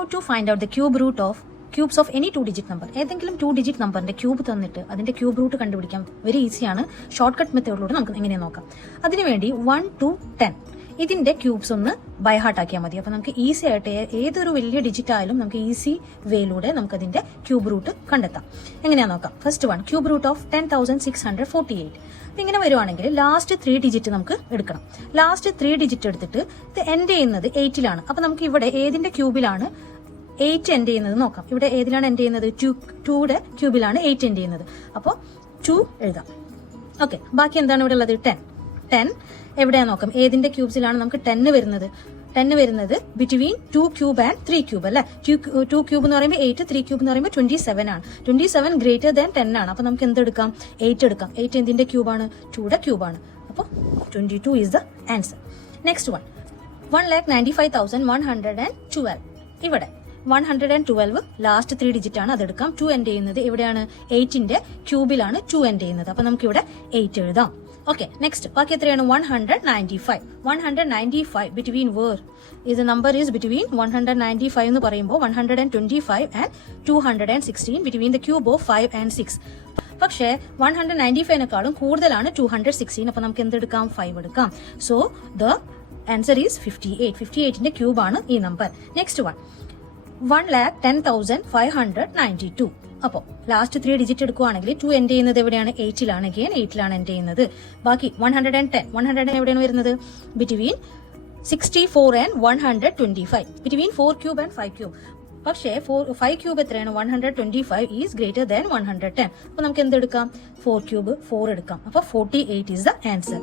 How to find out the cube root of cubes of any 2 digit number. ഏതെങ്കിലും 2 digit നമ്പറിന്റെ cube തന്നിട്ട് അതിന്റെ cube root കണ്ടുപിടിക്കാൻ very ഈസിയാണ്. ഷോർട്ട് കട്ട് മെത്തേഡിലൂടെ നമുക്ക് എങ്ങനെ നോക്കാം. അതിനുവേണ്ടി 1 to 10 ഇതിന്റെ ക്യൂബ്സ് ഒന്ന് ബൈ ഹാർട്ട് ആക്കിയാൽ മതി. അപ്പൊ നമുക്ക് ഈസി ആയിട്ട് ഏതൊരു വലിയ ഡിജിറ്റ് ആയാലും നമുക്ക് ഈസി വേയിലൂടെ നമുക്ക് അതിന്റെ ക്യൂബ് റൂട്ട് കണ്ടെത്താം. എങ്ങനെയാ നോക്കാം. First one, cube root of 10,648. അപ്പൊ ഇങ്ങനെ വരുവാണെങ്കിൽ ലാസ്റ്റ് 3 ഡിജിറ്റ് നമുക്ക് എടുക്കണം. ലാസ്റ്റ് 3 ഡിജിറ്റ് എടുത്തിട്ട് ഇത് എൻഡ് ചെയ്യുന്നത് 8ലാണ്. അപ്പൊ നമുക്ക് ഇവിടെ ഏതിന്റെ ക്യൂബിലാണ് 8 എൻഡ് ചെയ്യുന്നത് നോക്കാം. ഇവിടെ ഏതിലാണ് എൻഡ് ചെയ്യുന്നത്? 2യുടെ ക്യൂബിലാണ് 8 എൻഡ് ചെയ്യുന്നത്. അപ്പോൾ 2 എഴുതാം. ഓക്കെ, ബാക്കി എന്താണ് ഇവിടെ ഉള്ളത്? 10 എവിടെയാ നോക്കാം. ഏതിന്റെ ക്യൂബ്സിലാണ് നമുക്ക് 10 വരുന്നത്? 10 വരുന്നത് ബിറ്റ്വീൻ 2 ക്യൂബ് ആൻഡ് 3 ക്യൂബ് അല്ലെ. 2 ക്യൂബ് എന്ന് പറയുമ്പോൾ 8, 3 ക്യൂബ് എന്ന് പറയുമ്പോൾ 27 ആണ്. 27 ഗ്രേറ്റർ ദാൻ 10 ആണ്. അപ്പൊ നമുക്ക് എന്തെടുക്കാം? 8 എടുക്കാം. 8 എന്തിന്റെ ക്യൂബാണ്? 2യുടെ ക്യൂബാണ്. അപ്പോൾ 22 is the answer. Next one, 1,95,112. ഇവിടെ 112 ലാസ്റ്റ് 3 ഡിജിറ്റ് ആണ്, അതെടുക്കാം. 2 എൻഡ് ചെയ്യുന്നത് എവിടെയാണ്? 8ന്റെ ക്യൂബിലാണ് 2 എൻഡ് ചെയ്യുന്നത്. അപ്പൊ നമുക്ക് ഇവിടെ 8 എഴുതാം. ഓക്കെ, നെക്സ്റ്റ് ബാക്കി എത്രയാണ്? 195. 195 ബിറ്റ്വീൻ വേർ ഇത് നമ്പർ ഈസ് ബിറ്റ്വീൻ 195 എന്ന് പറയുമ്പോൾ 125 and 216 between the cube of 5 and 6. പക്ഷേ 195നെക്കാളും കൂടുതലാണ് 216. അപ്പൊ നമുക്ക് എന്തെടുക്കാം? 5 എടുക്കാം. So the answer is 58. 58ന്റെ ക്യൂബാണ് ഈ നമ്പർ. Next one, 1,10,592. അപ്പോൾ ലാസ്റ്റ് 3 ഡിജിറ്റ് എടുക്കുവാണെങ്കിൽ 2 എൻഡ് ചെയ്യുന്നത് എവിടെയാണ്? 8ലാണ്. അഗെയിൻ 8ലാണ് എൻഡ് ചെയ്യുന്നത്. ബാക്കി 110 എവിടെയാണ് വരുന്നത്? Between 64 and 125 between 4 cube and 5 cube. പക്ഷേ 5 ക്യൂബ് എത്രയാണ്? 125 ഈസ് ഗ്രേറ്റർ ദാൻ 110. അപ്പൊ നമുക്ക് എന്തെടുക്കാം? 4 ക്യൂബ് 4 എടുക്കാം. അപ്പൊ 48 ഈസ് ദ ആൻസർ.